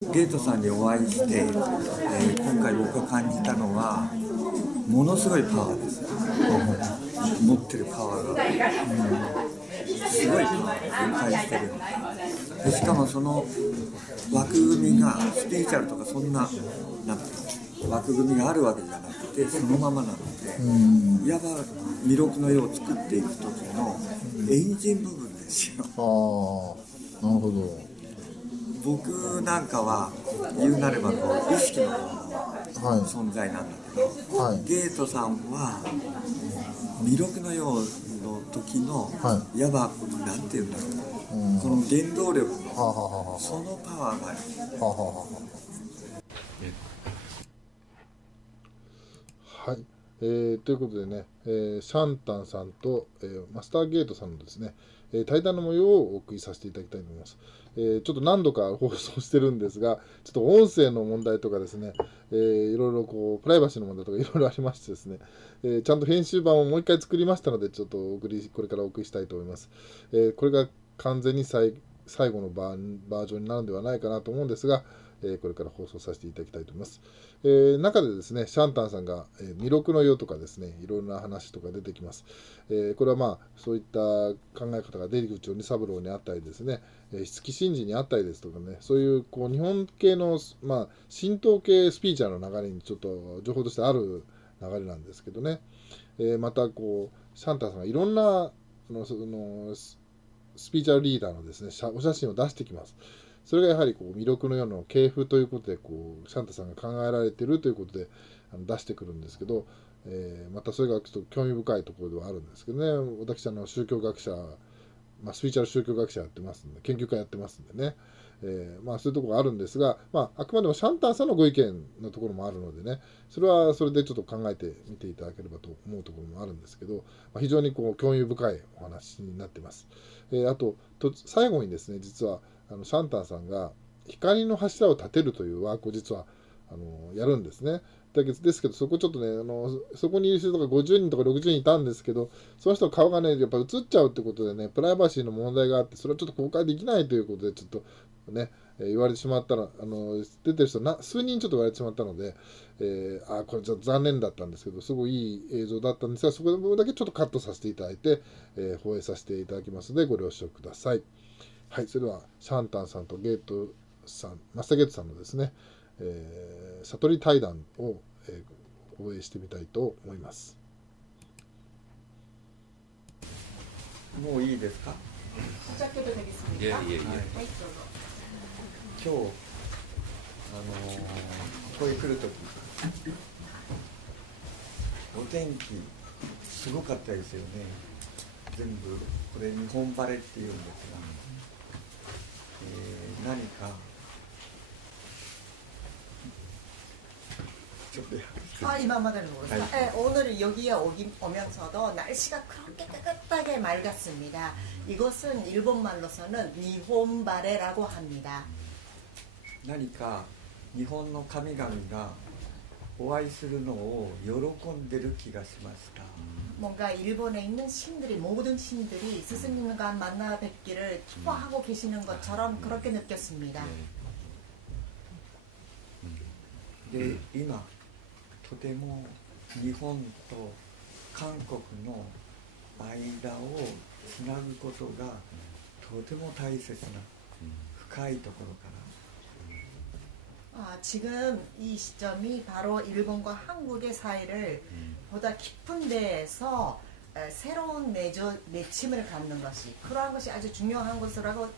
ゲートさんにお会いして、今回僕が感じたのはものすごいパワーです。持ってるパワーが、すごいパワーを感じてるで、しかもその枠組みがスピリチュアルとかそんな枠組みがあるわけじゃなくてそのままなので、いわば弥勒の世を作っていく時のエンジン部分ですよ。ああ、なるほど。僕なんかは言うなればこう意識の方の存在なんだけど、はい、ゲートさんは弥勒のようの時の、いわばなんていうんだろう、この原動力の、そのパワーがある。はい、ということでね、シャンタンさんと、マスターゲートさんのですね、対談の模様をお送りさせていただきたいと思います。ちょっと何度か放送してるんですが、ちょっと音声の問題とかですね、いろいろこうプライバシーの問題とかいろいろありましてですね、ちゃんと編集版をもう一回作りましたので、ちょっとこれからお送りしたいと思います。これが完全に最後のバージョンになるんではないかなと思うんですが、これから放送させていただきたいと思います。中でですね、シャンタンさんが、弥勒の世とかですね、いろいろな話とか出てきます。これはまあそういった考え方が出口鬼三郎にあったりですね、五木真嗣にあったりですとかね、そういうこう日本系の、まあ、神道系スピーチャーの流れにちょっと情報としてある流れなんですけどね、またこうシャンタンさんがいろんなそのスピーチャルリーダーのですねお写真を出してきます。それがやはりこう弥勒の世の系譜ということでこうシャンタさんが考えられているということで出してくるんですけど、またそれがちょっと興味深いところではあるんですけどね、私宗教学者、スピーチャル宗教学者やってますんで、研究家やってますんでね、そういうところがあるんですが、あくまでもシャンタンさんのご意見のところもあるのでね、それはそれでちょっと考えてみていただければと思うところもあるんですけど、非常にこう興味深いお話になっています。あと最後にですね、実はシャンタンさんが光の柱を立てるというワークを実はやるんですね。ですけど、そこちょっとね、そこにいる人とか50人とか60人いたんですけど、その人の顔がね、やっぱ映っちゃうってことでね、プライバシーの問題があって、それはちょっと公開できないということで、ちょっとね、言われてしまったら、出てる人数人ちょっと言われてしまったので、これちょっと残念だったんですけど、すごいいい映像だったんですが、そこの部分だけちょっとカットさせていただいて、放映させていただきますので、ご了承ください。はい、それでは、シャンタンさんとゲートさん、マスターゲートさんのですね、悟り対談を、放映してみたいと思います。もういいですか？いやいやいや、はい、今日ここへ来るときお天気すごかったですよね。全部これ日本晴れっていうんですが、何か今までのことですか？오늘은여기가오면서도날씨가그렇게따뜻하게맑았습니다.何か日本の神々がお会いするのを喜んでる気がしました。 뭔가 일본에 있는 신들이 모든 신들이 스승님과 만나 뵙기를 기뻐하고 계시는 것처럼 그렇게 느꼈습니다. で、今とても日本と韓国の間をつなぐことがとても大切な深いところから、지금 이 시점이 바로 일본과 한국의 사이를 보다 깊은 데에서 새로운 내침을 갖는 것이, 그러한 것이 아주 중요한 곳이라고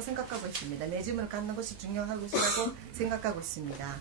생각하고 있습니다. 내침을 갖는 것이 중요한 곳이라고 생각하고 있습니다.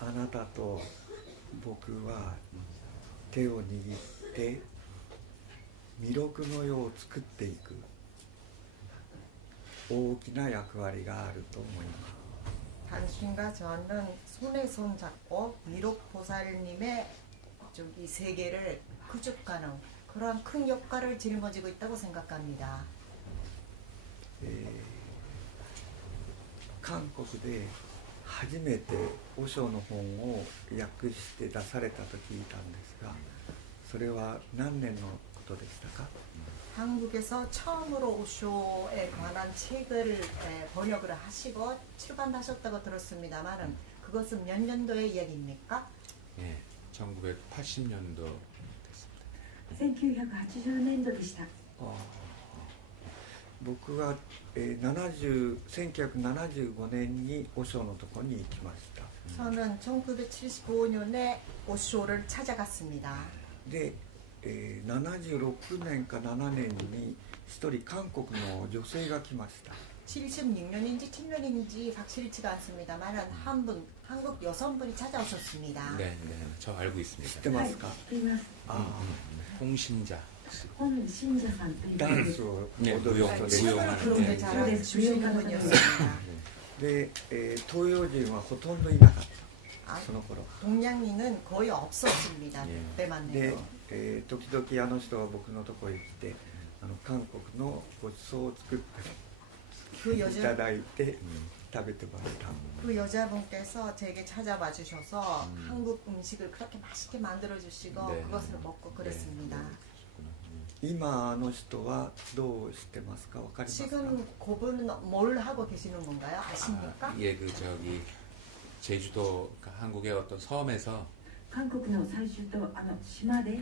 あなたと僕は手を握って弥勒の世を作っていく大きな役割があると思います。 그러니까 저는 손에 손 잡고 미륵보살님의 저기 세계를 구축하는 그런 큰 역할을 짊어지고 있다고 생각합니다. 韓国で初めて和尚の本を訳して出されたと聞いたんですが、それは何年のことでしたか？ 한국에서 처음으로 오쇼에 관한 책을 번역을 하시고 출간하셨다고 들었습니다만은 그것은 몇 년도의 이야기입니까? 예, 1980년도 됐습니다. 1980年度でした。僕は、1975年に和尚のところに行きました。 저는 1975년에 오쇼를 찾아갔습니다. で、76年か7年に一人韓国の女性が来ました。 76년인지 7년인지 확실치가 않습니다만은 한 분, 한국 여성분이 찾아오셨습니다. 네, 네, 저 알고 知っ 있습니다. てますか？知っています。あ 홍신자. 本信者さんというあ、ダンスを踊る人で、 무용하는 그런 게 네. 잘하는 주요한 분이었습니다. で、東洋人はほとんどいなかっ 아, た、その頃。 동양인은 거의 없었습니다. 예. 그때만 で 해도. 、時々あの人は僕のところへ来て、韓国のごちそうを作って 그 い 여자 ただいて食べてました。 그 여자분께서 제게 찾아와 주셔서 한국 음식을 그렇게 맛있게 만들어 주시고 네. 그것을 먹고 그랬습니다. 今あの人はどうしてますか？わかりますか？ 지금 그분은 뭘 하고 계시는 건가요? 아십니까? 예, 그 저기 제주도 그러니까 한국의 어떤 섬에서 韓国の最終と島で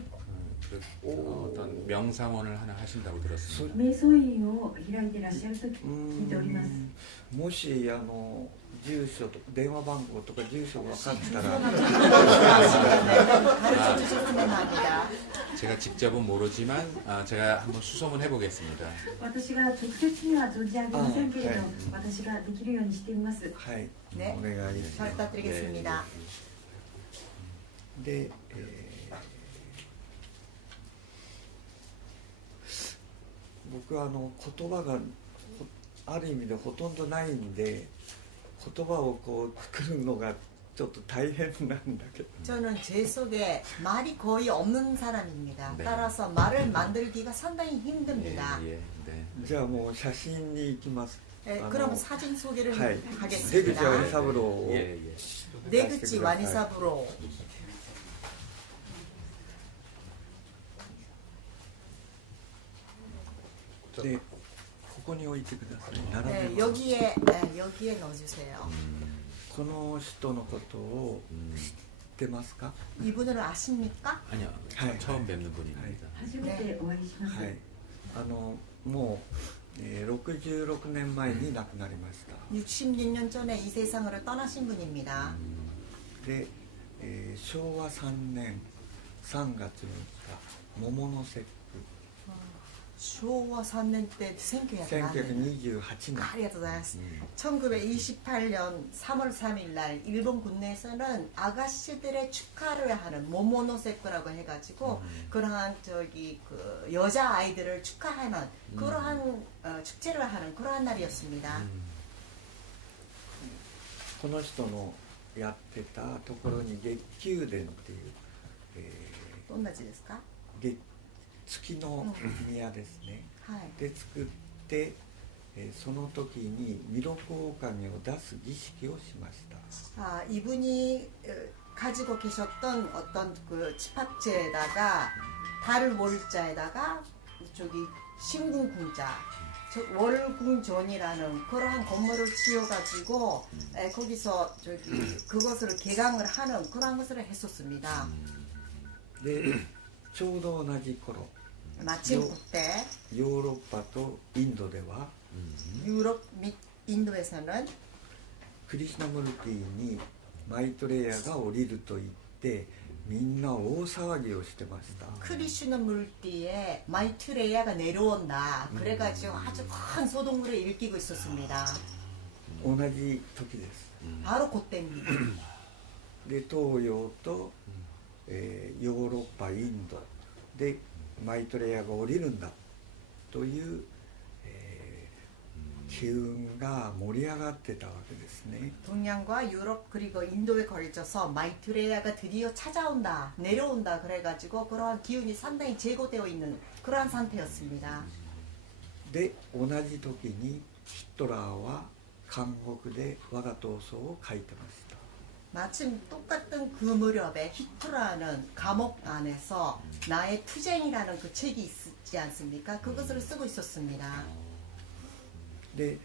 어떤 명상원을 하나 하신다고 들었습니다. 瞑想院を開いていらっしゃると聞いております。もし住所と電話番号とか住所が分かったら 가르쳐 주셨으면 합니다. 제가 직접은 모르지만 제가 한번 수소문 해보겠습니다. 私が直接には存じ上げませんけれど、はい私ができるようにしています。はい、ねお願いし잘 ます。 부탁드리겠습니다. で、僕は言葉がある意味でほとんどないんで、言葉をこう作るのがちょっと大変なんだけど。 저는 제 속에 말이 거의 없는 사람입니다. 네. 따라서 말을 만들기가 상당히 힘듭니다. 예, 예, 네. じゃあもう写真に行きます。 그럼 사진 소개를 はい、出口 하겠습니다. 割三郎を 예, 예. 내구치 와니사부로. で、ここに置いてください。並べ 네, ます。 여기에 넣어주세요. この人のことを知ってますか？ 이분을 아십니까? 아니요, 네. 처음 뵙는 분입니다. 初めてお会いします。はい、もう、66年前に亡くなりました。 66년 전에 이 세상을 떠나신 분입니다. で、昭和3年3月3日、桃の節 昭和 3년 때 1928년. 1928年 아리가토자이마스. 1928년 3월 3일 날 일본 국내에서는 아가씨들의 축하를 하는 모모노세쿠라고 해가지고 그러한 그 여자 아이들을 축하하는 그러한 축제를 하는 그러한 날이었습니다. この人のやってたところに月宮殿っていう、どんな字ですか? 月の宮ですね、 네. で作って、その時に弥勒狼を出す儀式をしました。 아, 이분이 가지고 계셨던 어떤 그 집합체에다가 달 월자에다가 저기 신궁궁자, 즉 월궁전이라는 그러한 건물을 지어가지고 거기서 저기 그것을 개강을 하는 그러한 것을 했었습니다. でちょうど同じ頃 마침 그때 ヨーロッパとインドでは 유럽 및 인도에서는 クリシュナムルティにマイトレイヤが降りると言ってみんな大騒ぎをしてました。 크리슈나 물띠에 마이트레이아가 내려온다. 그래가지고 아주 큰 소동물을 일으키고 있었습니다. 同じ時です。 바로 그때입니다. で東洋と、ヨーロッパインドでマイトレイヤが降りるんだという、機運が盛り上がってたわけですね。 동양과 유럽 그리고 인도에 걸쳐서 마이트레야가 드디어 찾아온다, 내려온다 그래가지고 그러한 기운이 상당히 제고되어 있는 그러한 상태였습니다. で同じ時にヒトラーは監獄で我が闘争を書いてました。 마침 똑같은 그 무렵에 히트라는 감옥 안에서 나의 투쟁이라는 그 책이 있지 않습니까? 그것을 쓰고 있었습니다. で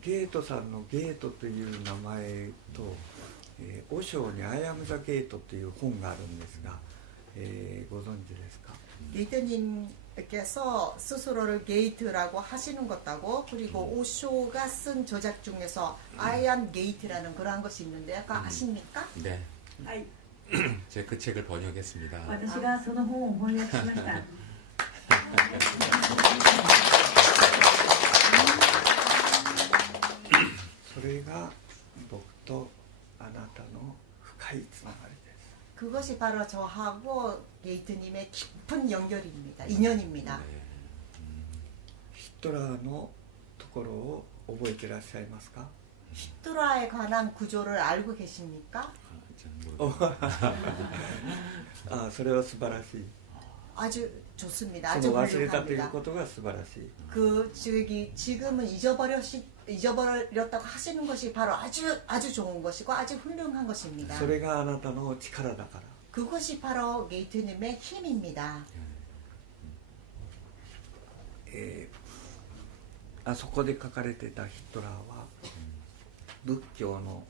ゲートさんのゲートという名前と、和尚に「アイアム・ザ・ゲート」という本があるんですが、ご存知ですか？ 게이트님께서 스스로를 게이트라고 하시는 것하고 그리고 오쇼가 쓴 저작 중에서 I am 게이트라는 그러한 것이 있는데 약간 아십니까? 네. はい 제가 그 책을 번역했습니다. 私がその本を翻訳しました それが僕とあなたの深いつながりです。 그것이 바로 저하고 게이트님의 깊은 연결입니다. 인연입니다. 네. ヒトラーのところを覚えてらっしゃいますか？ 히트라에 관한 구조를 알고 계십니까? 아, 참, 뭐, ああ、それは素晴らしい。 아주 좋습니다. そ 아주 の忘れたという 훌륭합니다. ことが素晴らしい。 그 지금은 잊어버렸다고 하시는 것이 바로 아주 좋은 것이고 아주 훌륭한 것입니다. それがあなたの力だから。 그것이 바로 게이트님의 힘입니다. あそこで書かれてたヒトラーは仏教の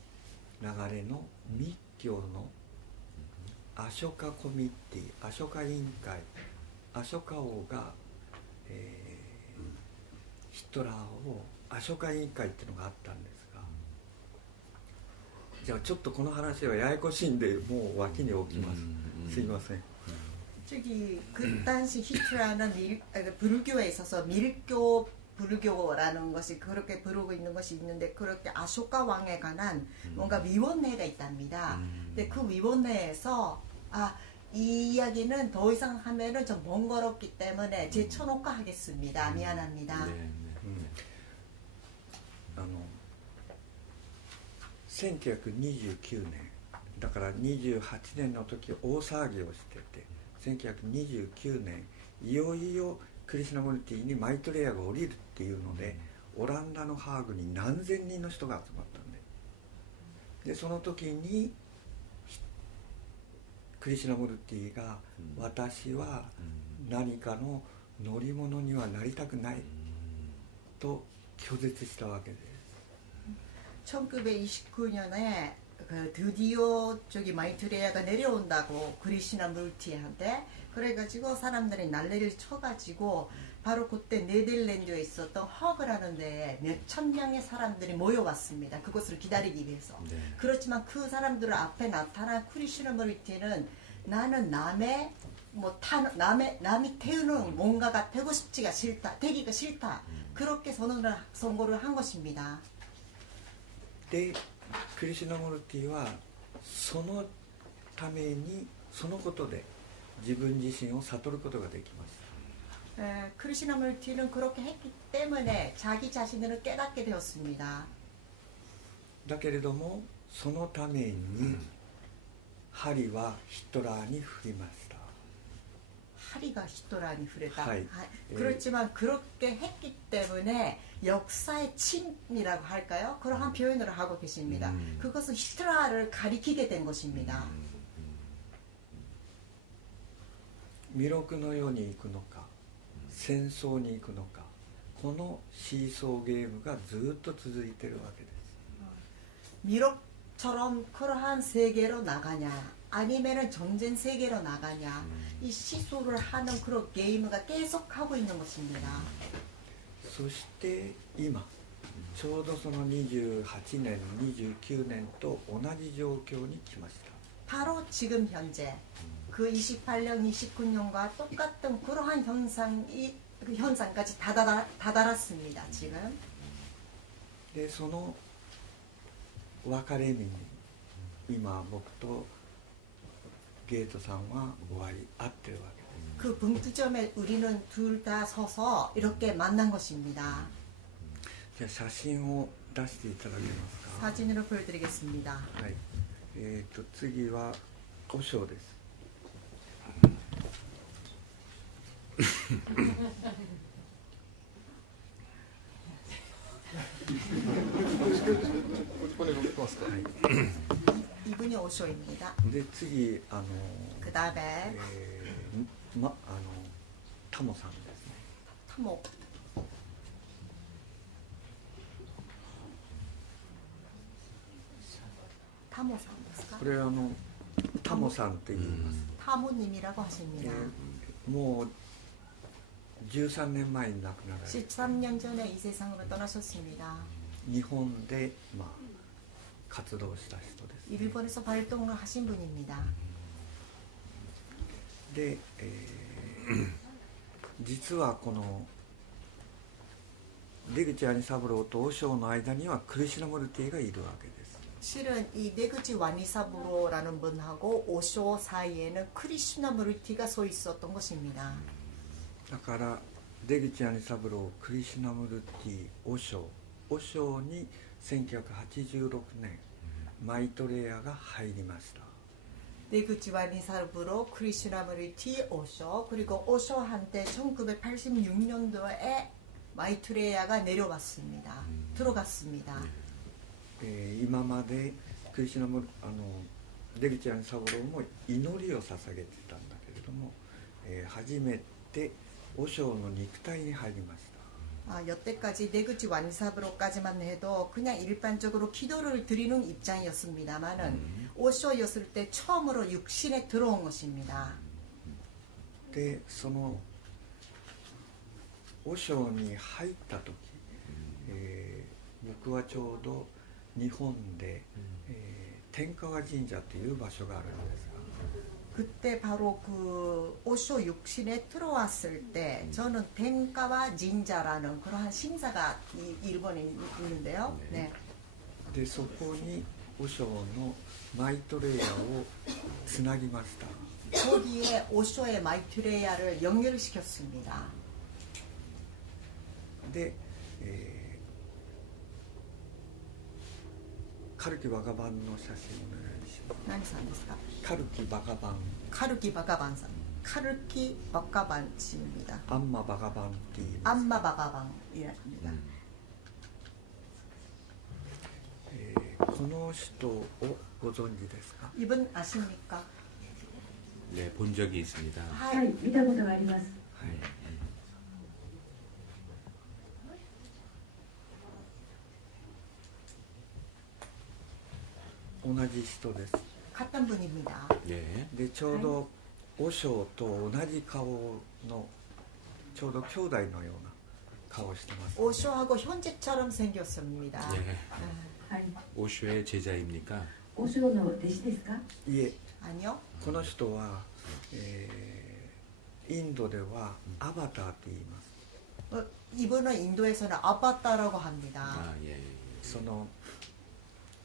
流れの密教のアショカコミッティ、アショカ委員会、アショカ王が、ヒトラーをアショカ委員会っていうのがあったんですが、じゃあちょっとこの話はややこしいんでもう脇に置きます。すいません。 그 당시 히트라는 불교에 있어서 밀교 불교라는 것이 그렇게 부르고 있는 것이 있는데 그렇게 아쇼카 왕에 관한 뭔가 위원회가 있답니다. 근데 그 위원회에서 이 이야기는 더 이상 하면은 좀 번거롭기 때문에 제쳐놓고 하겠습니다. 미안합니다. 네, 네. 1929年だから28年の時大騒ぎをしてて、1929年いよいよクリシュナムルティにマイトレイヤが降りるっていうので、オランダのハーグに何千人の人が集まったんで、その時にクリシュナムルティが「私は何かの乗り物にはなりたくない」と拒絶したわけです。 1929년에 드디어 저기 마이트레야가 내려온다고 그리시나 물티한테 그래가지고 사람들이 난리를 쳐가지고 바로 그때 네덜란드에 있었던 허그라는 데에 몇천 명의 사람들이 모여왔습니다. 그것을 기다리기 위해서. 네. 그렇지만 그 사람들 앞에 나타난 크리시나 물티는 나는 남이 태우는 뭔가가 되고 싶지가 싫다, 되기가 싫다. 그렇게 선고를 한 것입니다. でクリシュナムルティはそのためにそのことで自分自身を悟ることができました。 크리시나 물티는 그렇게 했기 때문에 자기 자신을 깨닫게 되었습니다. だけれどもそのために針はヒトラーに振りました。 하리가 히토라니 후레다. 하이. 그렇지만 그렇게 했기 때문에 역사의 침이라고 할까요? 그러한 표현을 하고 계십니다. 그것은 히트라를 가리키게 된 것입니다. 弥勒の世に行くのか戦争に行くのか、このシーソーゲームがずっと続いているわけです。 미륵처럼 그러한 세계로 나가냐 아니면은 전쟁 세계로 나가냐 이 시소를 하는 그런 게임을 계속하고 있는 것입니다. そして今ちょうどその28年29年と同じ状況に来ました。 바로 지금 현재 그 28년 29년과 똑같은 그러한 현상까지 다다랐습니다. 지금 でその分かれ目に今僕とゲートさんは会ってるわけです。 그 분기점에 우리는 둘 다 서서 이렇게 만난 것입니다. じゃあ写真を出していただけますか。 사진으로 보여드리겠습니다. はい。次は和尚です。ここに載ってますか。 이분이 오쇼입니다. で次그 다음에 タモさんですね。 타모. 타모さんですか?これタモさんって言います。 타모님이라고 하십니다. もう13年前に亡くなられて 13년 전에 이 세상으로 떠나셨습니다. 日本で活動した人です。 일본에서 활동을 하신 분입니다. で、実はこの出口兄三郎と和尚の間にはクリシュナムルティがいるわけです。 실은 이 네그지 와니사부로라는 분하고 오쇼 사이에는 크리슈나 무르티가 서 있었던 것입니다. だから出口兄三郎、クリシュナムルティ、和尚に1986年マイトレイヤが入りました。 네그지 와니사부로 크리슈나 무르티 오쇼 그리고 오쇼한테 1986년도에 마이투레야가 내려왔습니다. 들어갔습니다. 今までクリシュナム出口兄三郎も祈りを捧げてたんだけれども、初めて和尚の肉体に入りました。 여태까지 네그지 완사부로까지만 해도 그냥 일반적으로 기도를 드리는 입장이었습니다만은 오쇼였을 때 처음으로 육신에 들어온 것입니다. でその和尚に入った時、僕はちょうど日本で、天川神社という場所があるんですが 그때 바로 그 오쇼 육신에 들어왔을 때 저는 덴카와 진자라는 그러한 신사가 일본에 있는데요. 네. でそこに和尚のマイトレイヤをつなぎました。 거기에 오쇼의 마이트레야를 연결시켰습니다. で、カルキバガバンの写真をお願いします。 何さんですか? カルキバガバン、 카르키 바가반산. 카르키 바가반 씨입니다. アンマバガバンっていう、 안마 바가반이랍니다. この人をご存知ですか？ 이분 아십니까? 네, 본 적이 있습니다. はい、見たことがあります。はい。同じ人です。 같은 분입니다. 네. でちょうど和尚と同じ顔のちょうど兄弟のような顔をしてます、ね。 오쇼하고 현재처럼 생겼습니다. 네. はい、 오쇼의 제자입니까? 王将の弟子ですか？いえ、 아니요. この人は、インドではアバターって言います。 이분은 인도에서는 아바타라고 합니다. 아, 예, 예. その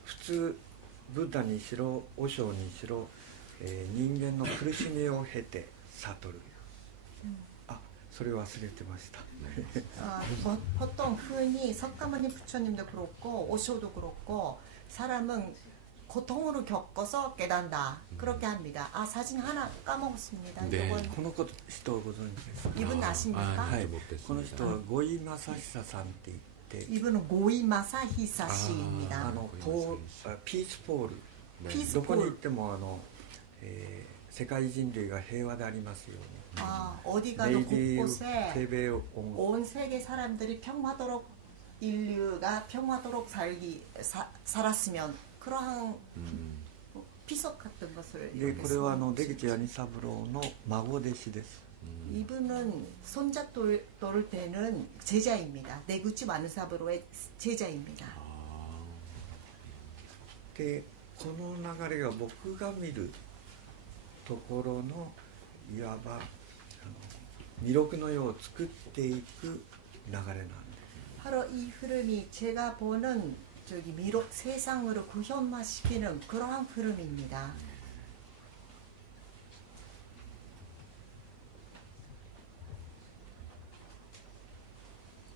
普通ブッダにしろ和尚にしろ、人間の苦しみを経て悟る、あ、それ忘れてました。 보통 흔히 석가모니 부처님도 그렇고 오쇼도 그렇고 사람은 고통으로 겪어서 깨단다 그렇게 합니다. 사진 하나 까먹었습니다. 네. 이번 この人をご存知ですか？ 이분 아십니까? 아, 네. 못 뵀습니다. この人はゴイマサヒサさんって言って、 이분은 고이 마사히사 씨입니다. ピースポール、 네. 피스 どこに行っ 폴. ても世界人類が平和でありますように、 어디 レ 가도 イディ 곳곳에 テベオン 온 세계 사람들이 평화도록 인류가 평화도록 살았으면 그러한 피석 같은 것을 でこれは出 이루겠습니다. 口兄三郎の孫弟子です。 이분은 손자 돌 때는 제자입니다. 내구치 마누사부로의 제자입니다. でこの流れが僕が見るところのいわば弥勒の世を作っていく流れなんです。 바로 이 흐름이 제가 보는 저기 미록 세상으로 구현화시키는 그러한 흐름입니다.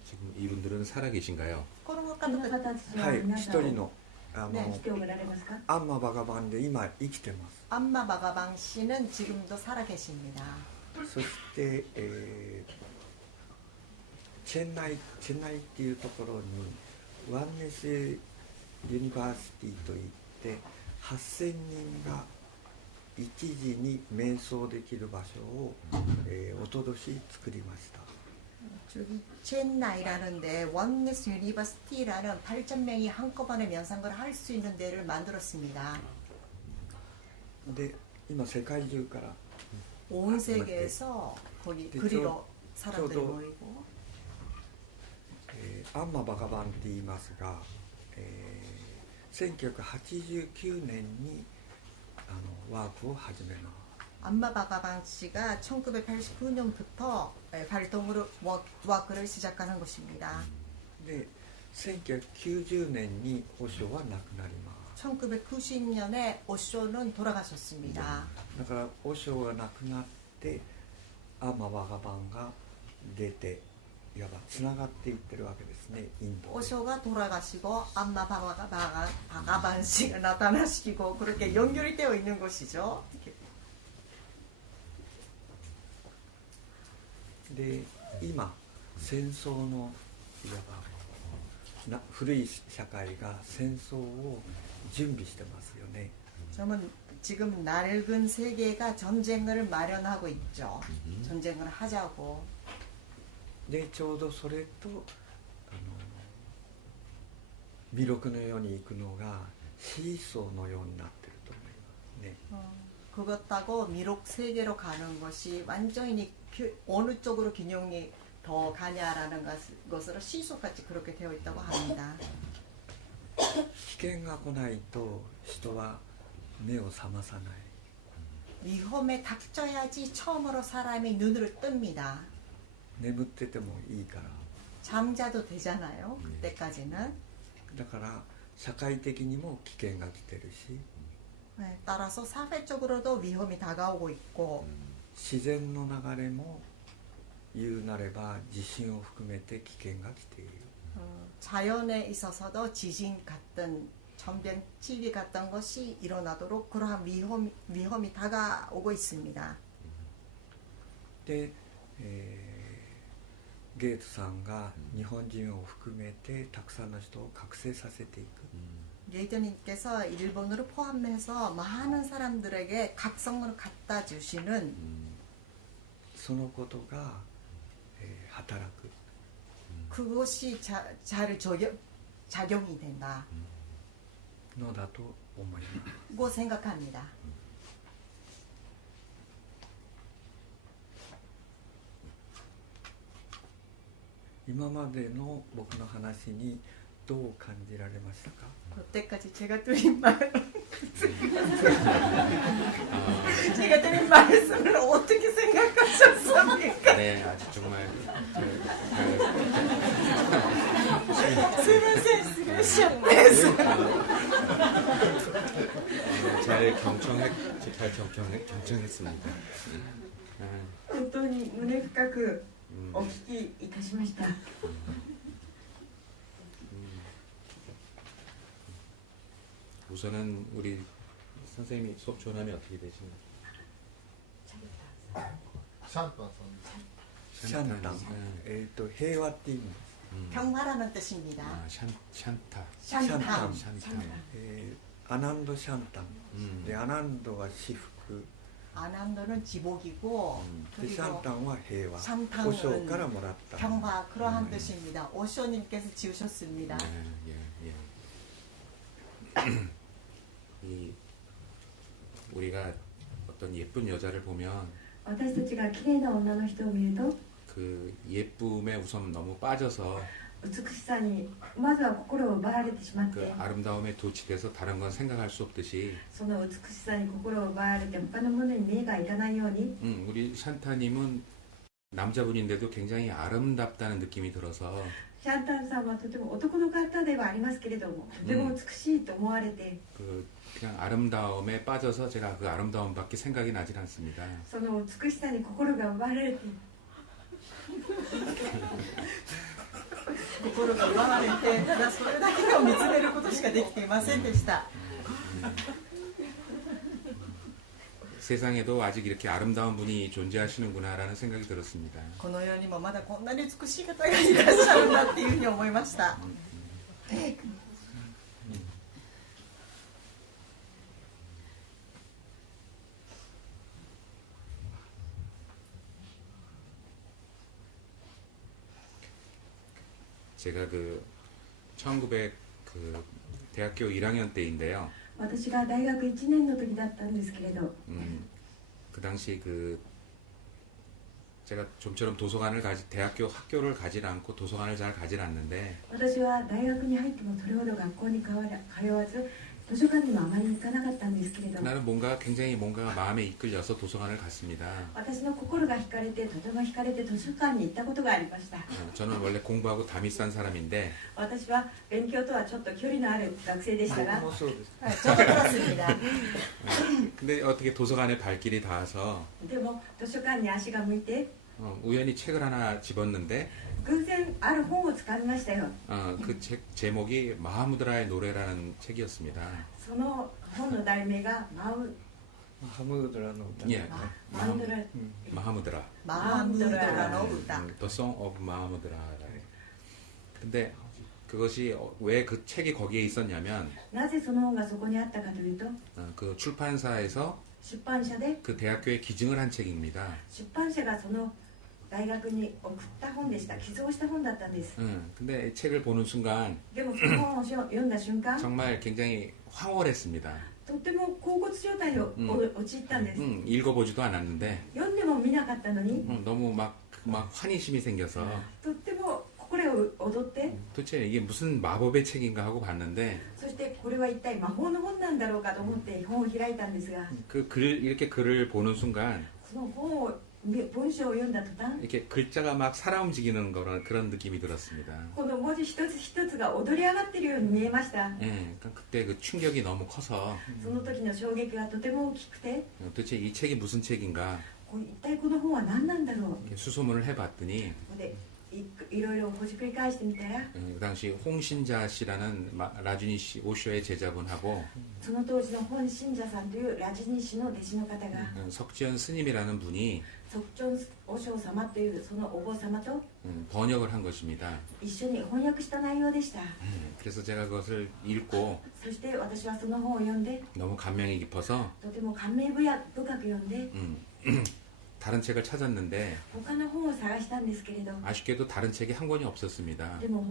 지금 이분들은 살아 계신가요? このこの方方たちははい、一皆さん人の生きておられますか？アンマバガバンで今生きてます。 안마 바가방 씨는 지금도 살아 계십니다. そして、チェンナイっていうところにワンネスユニバーシティといって8000人が一時に瞑想できる場所を、おととし作りました。 저기 첸나이라는데 원네스 유니버시티라는 8,000명이 한꺼번에 명상을 할 수 있는 데를 만들었습니다. で今世界中から 온 세계에서 거기 네, 그리로 사람들이 저도- 모이고 アンマバガバンって言いますが、1989年にワークを始めます。 안마 바가방 씨가 1989년부터 활동으로 와크를 시작하는 것입니다. で1990年にオショは亡くなります。 1990년에 오쇼는 돌아가셨습니다. だからオショが亡くなってアンマバガバンが出ていわばつながっていってるわけですね、インドで。 오쇼가 돌아가시고 안마 바가방 씨가 나타나시고 그렇게 연결이 되어 있는 것이죠. で今戦争のいわば古い社会が戦争を準備してますよね。 저는 지금 낡은 세계가 전쟁을 마련하고 있죠. 전쟁을 하자고. でちょうどそれと弥勒のように行くのがシーソーのようになってると思いますね。 그것하고 미록 세계로 가는 것이 완전히 어느 쪽으로 균형이 더 가냐라는 것으로 시소같이 그렇게 되어 있다고 합니다. 危険が来ないと人は目を覚まさない。 위험에 닥쳐야지 처음으로 사람이 눈을 뜹니다. 眠っててもいいから。 잠자도 되잖아요. 그때까지는. だから社会的にも危険が来てるし 네, 따라서 사회적으로도 위험이 다가오고 있고 自然の流れも言うなれば地震を含めて危険が来ている。 자연에 있어서도 지진 같은 전변치기 같은 것이 일어나도록 그러한 위험이 다가오고 있습니다. で、ゲートさんが日本人を含めてたくさんの人を覚醒させていく。 레이더님께서 일본으로 포함해서 많은 사람들에게 각성을 갖다 주시는 そのことが、働く。 그것이 잘 작용이 된다. のだと思います。 고 생각합니다. 今までの僕の話にどう感じられましたか？ 그때까지 제가 드린 제가 드린 말씀을 어떻게 생각하셨습니까? 네, 아주 정말 잘 경청했습니다. 本当に胸深くお聞きいたしました。 우선은 우리 선생님이 수업 전하면 어떻게 되시나요? シャンタンさんシャンタン、平和って意味。 평화라는 뜻입니다. 아, 샨타. 샨탐. 샨타. アナンドシャンタン、でアナンドは至福、 아난도는 지복이고 でシャン 그리고 タンは平和。 샨탕은 和尚からもらった 평화 그러한 뜻입니다. 오쇼님께서 지으셨습니다. 예. 이 우리가 어떤 예쁜 여자를 보면 私たちが綺麗な女の人を見ると 그 예쁨에 우선 너무 빠져서 美しさにまずは心を奪われてしまっ 그 て 아름다움에 도취돼서 다른 건 생각할 수 없듯이 その美しさに心を奪われて他のものに目がいかないように 우리 샨타님은 남자분인데도 굉장히 아름답다는 느낌이 들어서 シャンタンさんはとても男の方ではありますけれどもとても美しいと思われて 그 그냥 아름다움에 빠져서 제가 그 아름다움밖에 생각이 나질 않습니다. その美しさに心が奪われて心が奪われて、ただそれだけを見つめることしかできていませんでした。 세상에도 아직 이렇게 아름다운 분이 존재하시는구나라는 생각이 들었습니다. この世にもまだこんなに美しい方がいらっしゃるんだっていうふうに思いました。 제가 그 1900 그 대학교 1학년 때인데요. 私が大学1年の時だったんですけれど、 그 당시 그 제가 좀처럼 도서관을 대학교 학교를 가지 않고 도서관을 잘 가진 않는데 私は大学に入ってもそれほど学校に通わず図書館にもあまり行かなかったんですけれど、 나는 굉장히 뭔가 마음에 이끌려서 도서관을 갔습니다. 私の心が惹かれてとても惹かれて図書館に行ったことがありました。 저는 원래 공부하고 담이 싼 사람인데 私は勉強とはちょっと距離のある学生でしたが、 もうそうです はい、ちょうどクラスにだ。 근데 어떻게 도서관에 발길이 닿아서 でも図書館に足が向いて 우연히 책을 하나 집었는데 偶然ある本を掴みましたよ。 그 책 제목이 마하무드라의 노래라는 책이었습니다. その本の題名がマウ 하무드라の歌 예, マウンドラ 마하무드라. マームドラの歌。 The Song of Mahamu드라. 근데 그것이 왜 그 책이 거기에 있었냐면 なぜその本がそこにあったかというと、 그 출판사에서 出版社で 그 대학교에 기증을 한 책입니다. 出版社がその大学に送った本でした。寄贈した本だったんです。 근데 이 책을 보는 순간 でもその本を読んだ瞬間、 정말 굉장히 황홀했습니다. とっても恍惚状態に陥ったんです。 읽어보지도 않았는데 読んでも見なかったのに、 너무 막 환희심이 생겨서 とっても心を躍って、 도대체 이게 무슨 마법의 책인가 하고 봤는데 そしてこれは一体魔法の本なんだろうかと思って本を開いたんですが、 이렇게 글을 보는 순간 その本を文章を読んだ途端、 이렇게 글자가 막 살아 움직이는 그런 느낌이 들었습니다. この文字一つ一つが踊り上がっているように見えました。 예, 그러니까 그때 그 충격이 너무 커서 その時の衝撃がとても大きくて、 도대체 이 책이 무슨 책인가 一体この本は何なんだろう。 이렇게 수소문을 해봤더니 でいろいろほじくり返してみたら、 그 당시 홍신자 씨라는 라주니 씨 오쇼의 제자분하고 その当時の本信者さんというラジニ氏の弟子の方が、 석지연 스님이라는 분이 即長和尚様というそのお坊様と 번역을 한 것입니다. 一緒に翻訳した内容でした。 그래서 제가 그것을 읽고 そして私はその本を読んで 너무 감명이 깊어서 とても感銘深く読んで 다른 책을 찾았는데 他の本を探したんですけれど、 아쉽게도 다른 책이 한 권이 없었습니다. でも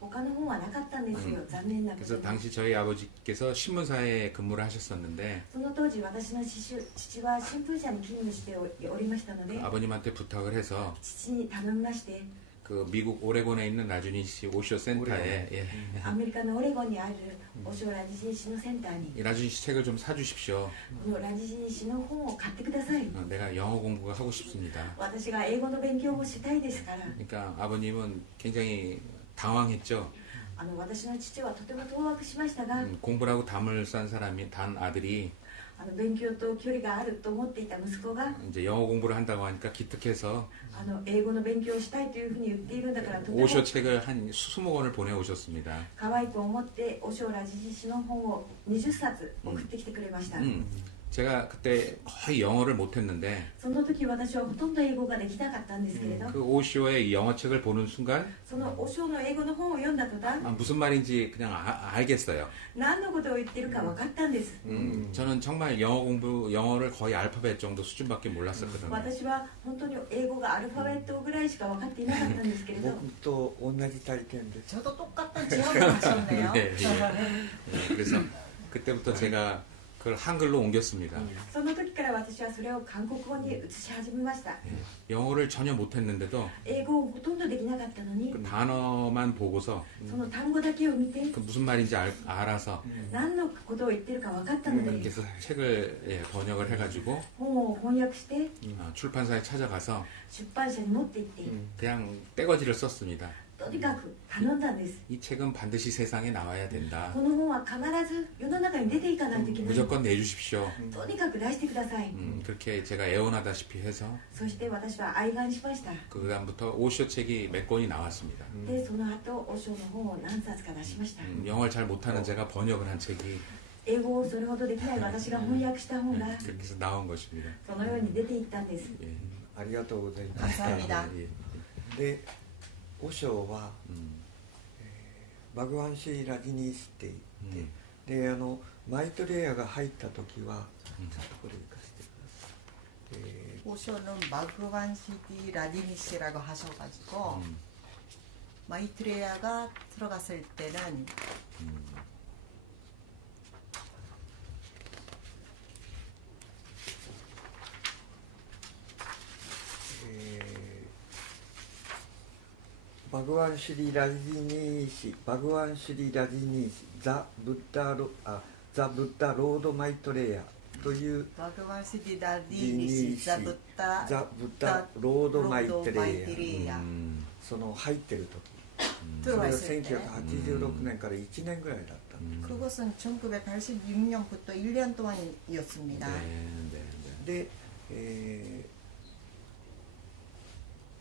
他の本はなかったんですよ。残念なこと 그래서 に。 당시 저희 아버지께서 신문사에 근무를 하셨었는데 その当時私の父は新聞社に勤務しておりましたので、 아버님한테 부탁을 해서 父に頼みまして、 그 미국 오레곤에 있는 라주니 씨 오쇼 센터에 예, アメリカのオレゴンにあるオショラジジン氏のセンターに 이 라주니 씨 책을 좀 사주십시오. このラジジン氏の本を買ってください。 내가 영어 공부가 하고 싶습니다. 私が英語の勉強をしたいですから。 그러니까 아버님은 굉장히 당황했죠. 私の父はとても当惑しましたが、 공부를 하고 담을 싼 사람이 단 아들이 勉強と距離があると思っていた息子が 이제 영어 공부를 한다고 하니까 기특해서 英語の勉強をしたいというふうに言っているんだから、とても 오쇼 책을 한 20권을 보내오셨습니다. 可愛く思ってオショラジジン氏の本を20冊送ってきてくれました。 제가 그때 거의 영어를 못했는데 その時私はほとんど英語ができなかったんですけれど、 그 오쇼의 영어 책을 보는 순간 そのオショの英語の本を読んだ途端、 무슨 말인지 그냥 알겠어요. 何のことを言ってるか分かったんです。 저는 정말 영어를 거의 알파벳 정도 수준밖에 몰랐었거든요. 私は本当に英語がアルファベットぐらいしか分かっていなかったんですけれど、 僕と同じ体験です 저도 똑같은 체험을 하셨네요. 네, 그래서 그때부터 제가 그걸 한글로 옮겼습니다. その時から私はそれを韓国語に移し始めました。 영어를 전혀 못했는데도 英語をほとんどできなかったのに、 그 단어만 보고서 その単語だけを見て 그 무슨 말인지 알아서 何のことを言ってるか分かったので、 그렇게 해서 책을 번역을 해가지고 本を翻訳して 출판사에 찾아가서 出版社に持って行って、 그냥 떼거지를 썼습니다. とにかく頼んだんです。 이 책은 반드시 세상에 나와야 된다. この本は必ず世の中に出ていかないといけない。 무조건 내주십시오. とにかく出してください。 그렇게 제가 애원하다시피 해서 そして私は哀願しました。 그다음부터 오쇼 책이 몇 권이 나왔습니다. でその後和尚の本を何冊か出しました。 영어를 잘 못하는 제가 번역을 한 책이 英語をそれほどできない私が翻訳した本が 그렇게 해서 나온 것입니다. そのように出ていったんです。 예. ありがとうございます。 감사합니다. 예. で、和尚は、 음. バグワンシーラジニーシって言って、でマイトレイヤーが入った時は、ちょっとこれ行かせてください。 오쇼는 마그완 시디 라디니시라고 하셔가지고 마이트레야가 들어갔을 때는 바그완 시리 라디니시, 바그완 시리 라디니시, 자 부타 로드 마이트레야 という 마그완 시디 라디니시 자부타 ザ・ブッダ・ロード・マイテレイヤその入ってる時それが 들어왔을 때 1986年から1年ぐらいだったんです 그것은 1986년부터 1년 동안이었습니다. 네. で、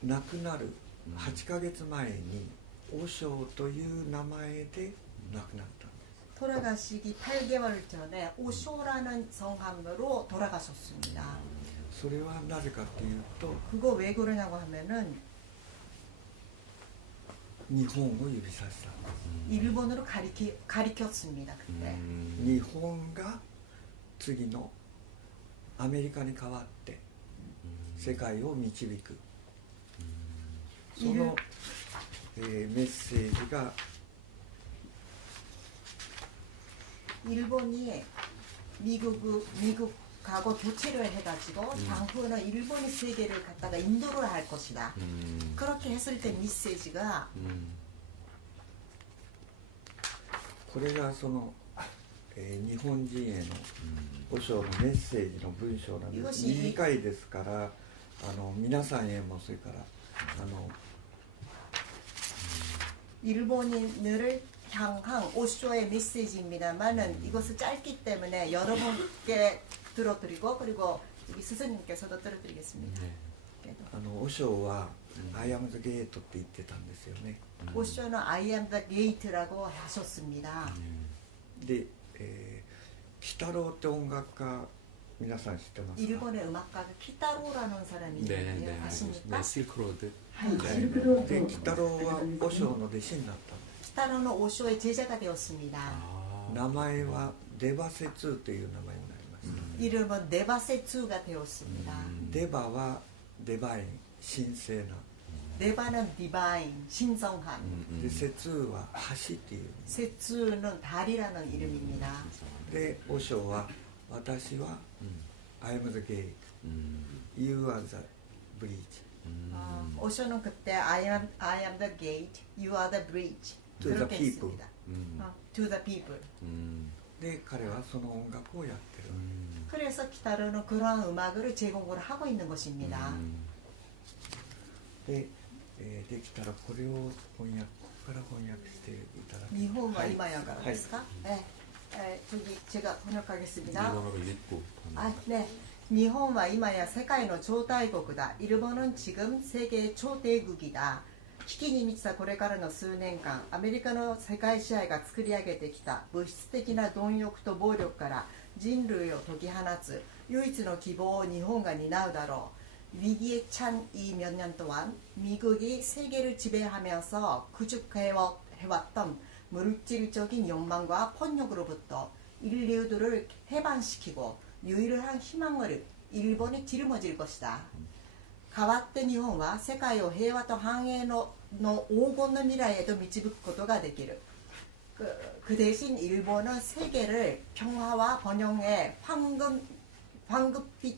亡くなる8ヶ月前に和尚という名前で亡くなったんです 돌아가시기 8개월 전에 오쇼라는 성함으로 돌아가셨습니다. それはなぜかというと 그거 왜 그러냐고 하면은 日本を指さしたんです 일본으로 가리켰습니다. 그때. 日本が次のアメリカに代わって世界を導くその、メッセージが 일본이 미국하고 교체를 해가지고 향후는 일본이 세계를 갖다가 인도를 할 것이다. 그렇게 했을 때 메시지가 これがその、日本人への和尚のメッセージの文章なんです。短いですから皆さんへもそれから일본인을 향한 오쇼의 메시지입니다만은 이것은 짧기 때문에 여러분께 들어드리고 그리고 여기 스승님께서도 들어드리겠습니다. 和尚はアイアムズゲートって言ってたんですよね。 오쇼는 I am the gate라고 하셨습니다. で、北郎って音楽家皆さん知ってますか？ 일본의 음악가가 키타로라는 사람이 네. 아십니까? 네, 실크로드. はい、シルクローでド。北郎は和尚の弟子になったんです。 키타로는 오쇼의 제자가 되었습니다. 名前はデバセツーという名前になりました。 이름은 네바세츠가 되었습니다. デバはデバイン神聖な 네바는 디바인 신성한 でセツーは橋っていう 세츠는 달이라는 이름입니다. で和尚は私は I am the gate You are the bridge 오쇼는 그때 I am the gate, you are the bridge To the 그렇게 people. 했습니다. To the people. で彼はその音楽をやってる 그래서 기타르는 그러한 음악을 제공을 하고 있는 것입니다. で、できたらこれを翻訳ここから翻訳していただき 일본어 이마야가ですか? 네. 저기 제가 번역하겠습니다. 일본어로 읽고. 네. 일본은 이마야 세계의 초대국이다. 일본은 지금 세계의 초대국이다. 危機に満ちたこれからの数年間、アメリカの世界支配が作り上げてきた物質的な貪欲と暴力から人類を解き放つ唯一の希望を日本が担うだろう。 위기에 찬 이 몇 년 동안 미국이 세계를 지배하면서 구축해왔던 물질적인 욕망과 폭력으로부터 인류들을 해방시키고 유일한 희망을 일본이 짊어질 것이다. 変わって日本は世界を平和と繁栄の黄金の未来へと導くことができる。그 대신 일본은 세계를 평화와 번영의 황금빛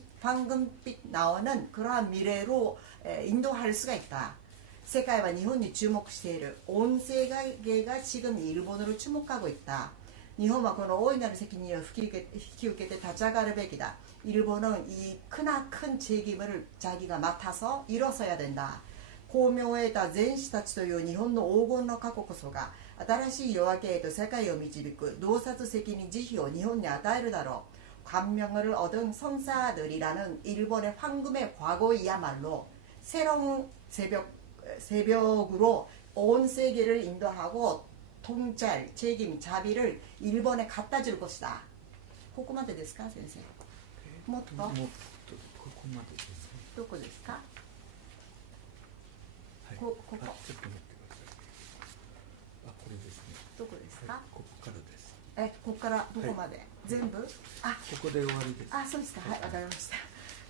나오는 그러한 미래로 인도할 수가 있다. 세계와 일본이 주목している. 온 세계가 지금 일본으로 주목하고 있다. 일본은 この大いなる責任を引き受けて立ち上がるべきだ. 일본은 이 크나큰 책임을 자기가 맡아서 일어서야 된다. 巧妙を得た前士たちという日本の黄金の過去こそが新しい夜明けへと世界を導く洞察責任慈悲を日本に与えるだろう。 감명을 얻은 선사들이라는 일본의 황금의 과거이야말로 새로운 새벽으로 온 세계를 인도하고 통찰, 책임, 자비를 일본에 갖다 줄 것이다. ここまでですか先生。もっともっとここまでですね。どこですか。はい、ここあ、ちょっと待ってください。あ、これですね。どこですか。ここからです。ここからどこまで、全部。あ、ここで終わりです。あ、そうですか。はい、わかりました。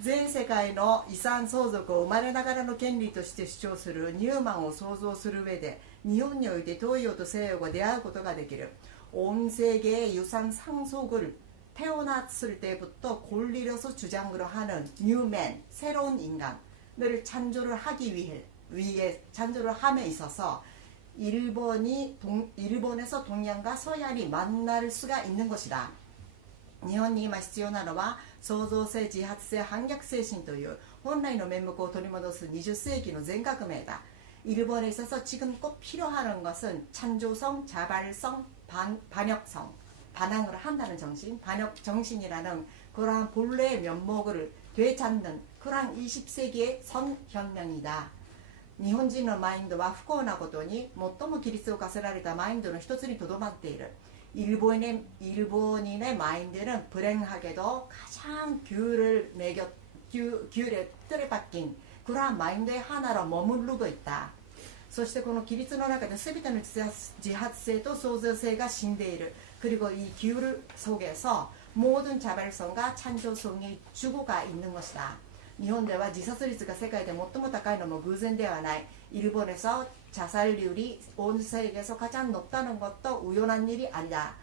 全世界の遺産相続を生まれながらの権利として主張するニューマンを創造する上で日本において東洋と西洋が出会うことができる온 세계의 유산 상속을 태어났을 때부터 권리로서 주장으로 하는 뉴맨 새로운 인간을 창조를 하기 위해 창조를 함에 있어서 일본에서 동양과 서양이 만날 수가 있는 것이다. 日本に今必要なのは創造性、自発性、反逆精神という本来の面目を取り戻す20世紀の全革命だ. 일본에 있어서 지금 꼭 필요한 것은 창조성, 자발성, 반역성, 반항을 한다는 정신, 반역 정신이라는 그러한 본래의 면목을 되찾는 그러한 20세기의 선혁명이다. 日本人のマインドは不幸なことに最も規律を課せられたマインドの一つにとどまっている. 일본인의 마인드는 불행하게도 가장 규율에 틀에 박힌 그러한 마인드의 하나로 머무르고 있다. そしてこの規律の中で全ての自発性と創造性が死んでいる. 그리고 이 규율 속에서 모든 자발성과 창조성이 죽어가 있는 것이다. 日本では自殺率が世界で最も高いのも偶然ではない. 일본에서 자살률이 온 세계에서 가장 높다는 것도 우연한 일이 아니다.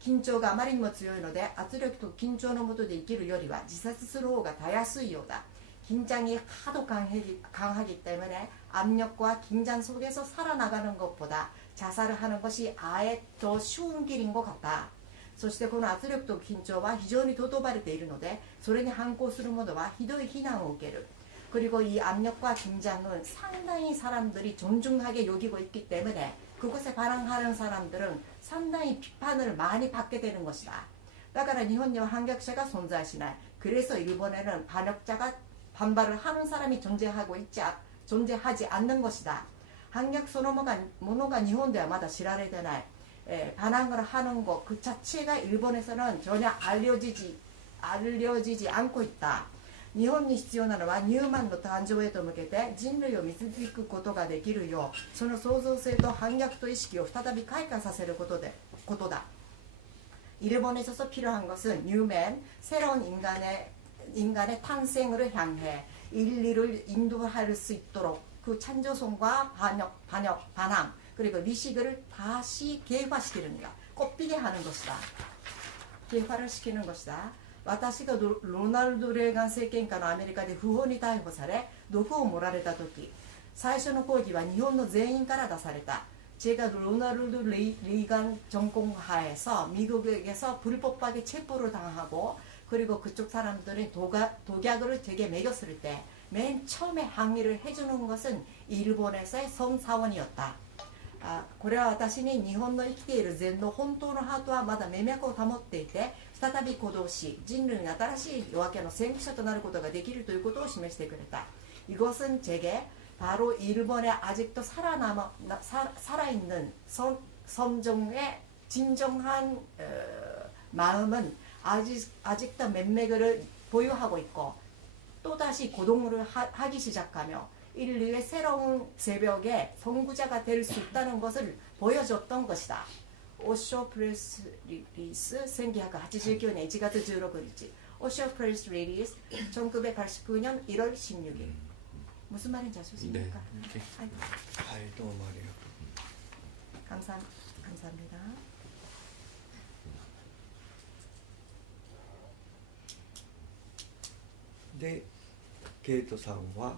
긴張があまりにも強いので圧力と緊張の下で生きるよりは自殺する方がたやすいようだ. 긴장이 하도 강하기 때문에 압력과 긴장 속에서 살아나가는 것보다 자살을 하는 것이 아예 더 쉬운 길인 것 같다. そしてこの圧力と緊張は非常に尊ばれているのでそれに反抗する者はひどい非難を受ける. 그리고 이 압력과 긴장은 상당히 사람들이 존중하게 여기고 있기 때문에 그것에 반항하는 사람들은 상당히 비판을 많이 받게 되는 것이다. だから日本には反逆者が存在しない. 그래서 일본에는 반역자가 반발을 하는 사람이 존재하지 않는 것이다. 한약 소노모가 일본에 마다 知られてない. 반항을 하는 것 그 자체가 일본에서는 전혀 알려지지 않고 있다. 日本に必要なのはニューマンの誕生へと向けて人類を導くことができるようその創造性と反逆と意識を再び開花させることだ. 일본에 있어서 필요한 것은 뉴맨, 새로운 인간의 탄생을 향해 인류를 인도할 수 있도록 그 창조성과 반항 그리고 미식을 다시 개화시키는 것, 꽃피게 하는 것이다. 개화를 시키는 것이다. 私がロナルド・レーガン政権下のアメリカで不法に逮捕され毒を盛られた時最初の抗議は日本の全員から出された. 제가 로나르드 레이간 정권하에서 미국에서 불법하게 체포를 당하고 그리고 그쪽 사람들이 독약을 되게 먹였을 때 맨 처음에 항의를 해주는 것은 일본에서의 성사원이었다. これは私に日本の生きている禅の本当のハートはまだ脈々を保っていて再び行動し人類に新しい夜明けの先駆者となることができるということを示してくれた. 이것은 제게 바로 일본에 아직도 살아있는 선종의 진정한 마음은 아직도 맥맥을 보유하고 있고 또다시 고동을 하기 시작하며 인류의 새로운 새벽에 선구자가 될 수 있다는 것을 보여줬던 것이다. 오쇼 프레스 리리스 1989년 1月16日 오쇼 프레스 리리스 1989년 1월 16일. 무슨 말인지 아셨습니까? 네. はい、どうもありがとう. 감사합니다. 네, ケイトさんは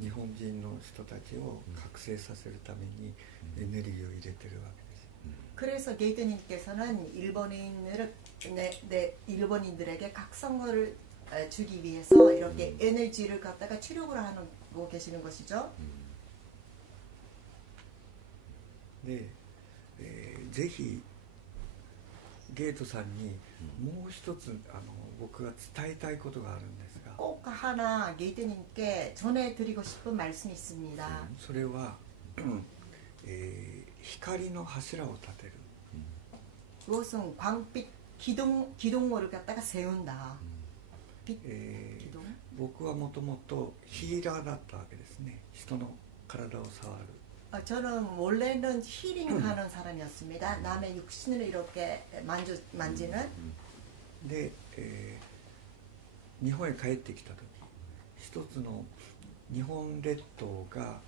日本人の人たちを覚醒させるためにエネルギーを入れてるわけです。 그래서 게이트님께서는 일본인들에게 각성을 주기 위해서 이렇게 에너지를 갖다가 추력을 하고 계시는 것이죠. で、ぜひゲートさんにもう一つ僕が伝えたいことがあるんですが、 꼭 하나 게이트님께 전해드리고 싶은 말씀이 있습니다. それは、光の柱を立てる。 그것은 광빛 기둥모를 갖다가 세운다. 빛 えー 기둥? 僕はもともとヒーラーだったわけですね。人の体を触る。 저는 원래는 힐링하는 사람이었습니다. 남의 육신을 이렇게 만지는. で、日本へ帰ってきた時、一つの日本列島が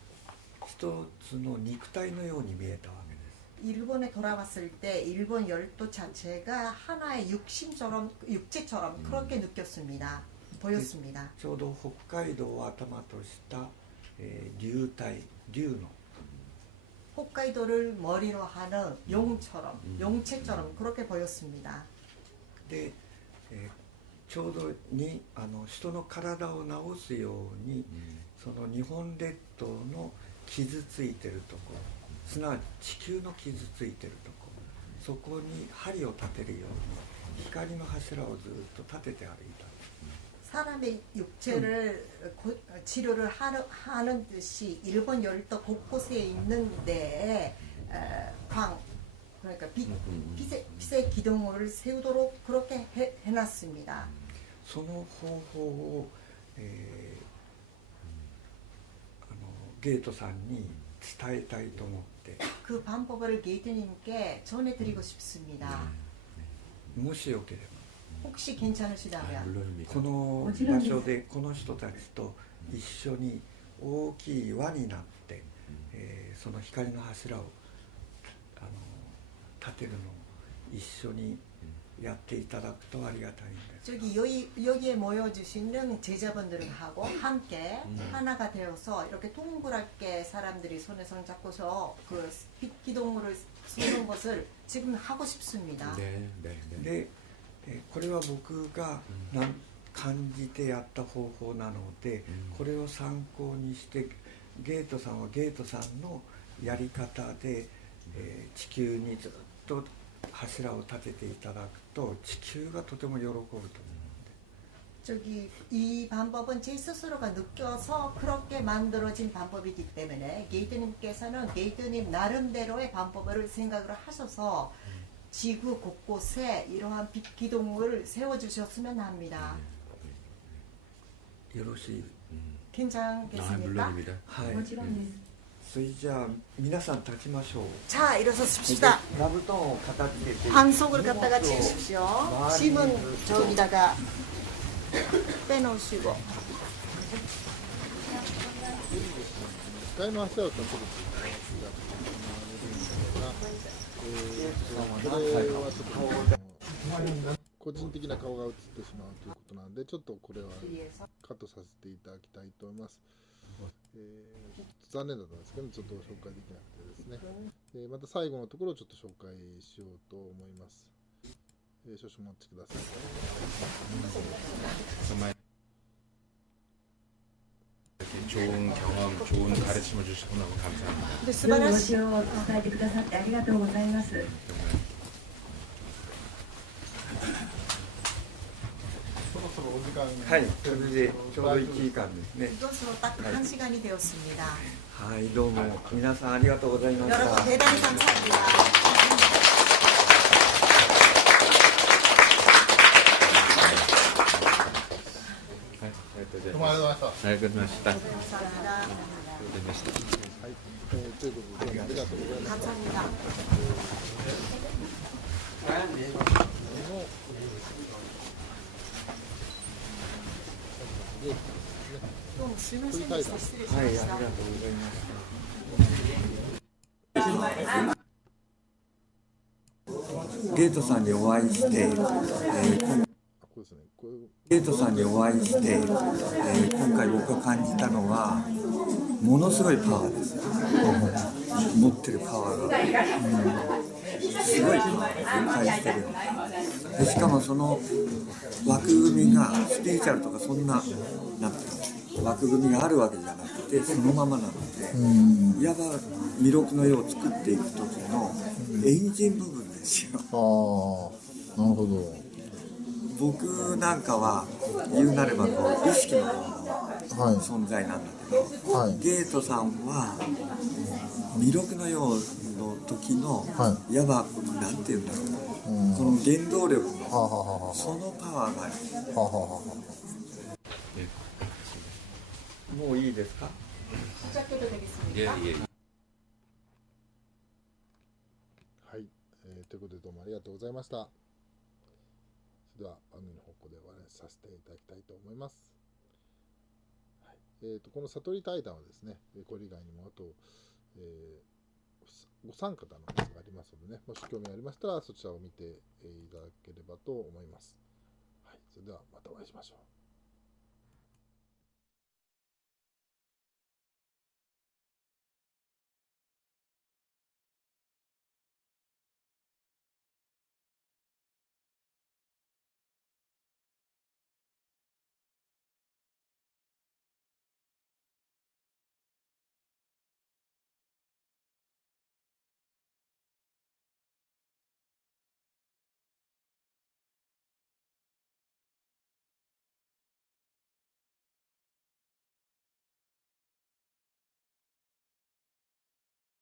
一つの肉体のように見えたわけです。 일본에 돌아왔을 때 일본 열도 자체가 하나의 육체처럼 그렇게 느꼈습니다. 보였습니다. ちょうど北海道を頭とした、竜体、竜の 홋카이도를 머리로 하는 용체처럼 그렇게 보였습니다. で、ちょうどに人の体を治すように、その日本列島の傷ついてるところ、すなわち地球の傷ついてるところ、そこに針を立てるように光の柱をずっと立てて歩いた。 사람의 육체를 치료를 하는 듯이 일본 열도 곳곳에 있는 데에 그러니까 빛의 기둥을 세우도록 그렇게 해놨습니다. その方法を、ゲートさんに伝えたいと思って、 그 방법을 게이트님께 전해드리고 싶습니다. もしよければ 혹시 괜찮으시다면 물론입니다. この場所でこの人たちと一緒に大きい輪になって、その光の柱を立てるのを一緒にやっていただくとありがたいんです。 저기 여기에 모여주시는 제자분들하고 함께 하나가 되어서 이렇게 동그랗게 사람들이 손에 손 잡고서 그 빛 기둥물을 쏘는 것을 지금 하고 싶습니다. 네, 네, 네. で、これは僕が感じてやった方法なので、これを参考にしてゲートさんはゲートさんのやり方で、地球にずっと柱を立てていただくと地球がとても喜ぶと思うので。 저기 이 방법은 제 스스로가 느껴서 그렇게 만들어진 방법이기 때문에 게이트님께서는 게이트님 나름대로의 방법을 생각을 하셔서 지구 곳곳에 이러한 빛 기둥을 세워주셨으면 합니다. よろしい。 괜찮겠습니까? 물론입니다. はい。もちろんです。それじゃあ皆さん立ちましょう。 자, 일어섰습시다. 座布団を片付けて 방석을 갖다가 치우십시오. 짐은 저기다가 빼놓으시고. 光の柱を立てるこれはちょっと個人的な顔が映ってしまうということなので、ちょっとこれはカットさせていただきたいと思います。残念だったんですけど、ちょっと紹介できなくてですね、また最後のところをちょっと紹介しようと思います。少々お待ちください。 정말 이렇게 좋은 경험, 좋은 가르침을 주셔서 너무 감사합니다. で素良い晴らしい教えを伝えてくださってありがとうございます。 そろそろお時間はい、それでちょうど1時間ですね。 이것으로 딱 1시간이 되었습니다. はい、どうも皆さんありがとうございました。 여러분 대단히 감사합니다.どうもありがとうございました。 잘 끝났다. 감사합니다. 끝났다. はい、ということでどうもありがとうございました。 감사합니다. 좀 질문실에서 はい、ありがとうござい 실례しました。ゲートさんにお会いして、こうですね。こうゲートさんにお会いして、今回僕が感じたのはものすごいパワーです。持ってるパワーが、すごいパワーを感じてる。でしかもその枠組みがスピリチュアルとかそんななんていうの枠組みがあるわけじゃなくて、ってそのままなので、うんいわば弥勒の世を作っていく時のエンジン部分ですよ。ああ、なるほど。僕なんかは言うなればこう意識の方のはい存在なんだけど、はいゲートさんは弥勒の世の時の、いわばなんていうんだろう、うんこの原動力のはあはあはあはあそのパワーがある。はあはあはもういいですか？ 시작해도 되겠습니까? 예, 예. はい、ということでどうもありがとうございました。それでは番組の方向で終わりにさせていただきたいと思います。はい、この悟り対談はですね、これ以外にもあと、お三方のやつがありますのでね、もし興味ありましたらそちらを見ていただければと思います。はい、それではまたお会いしましょう。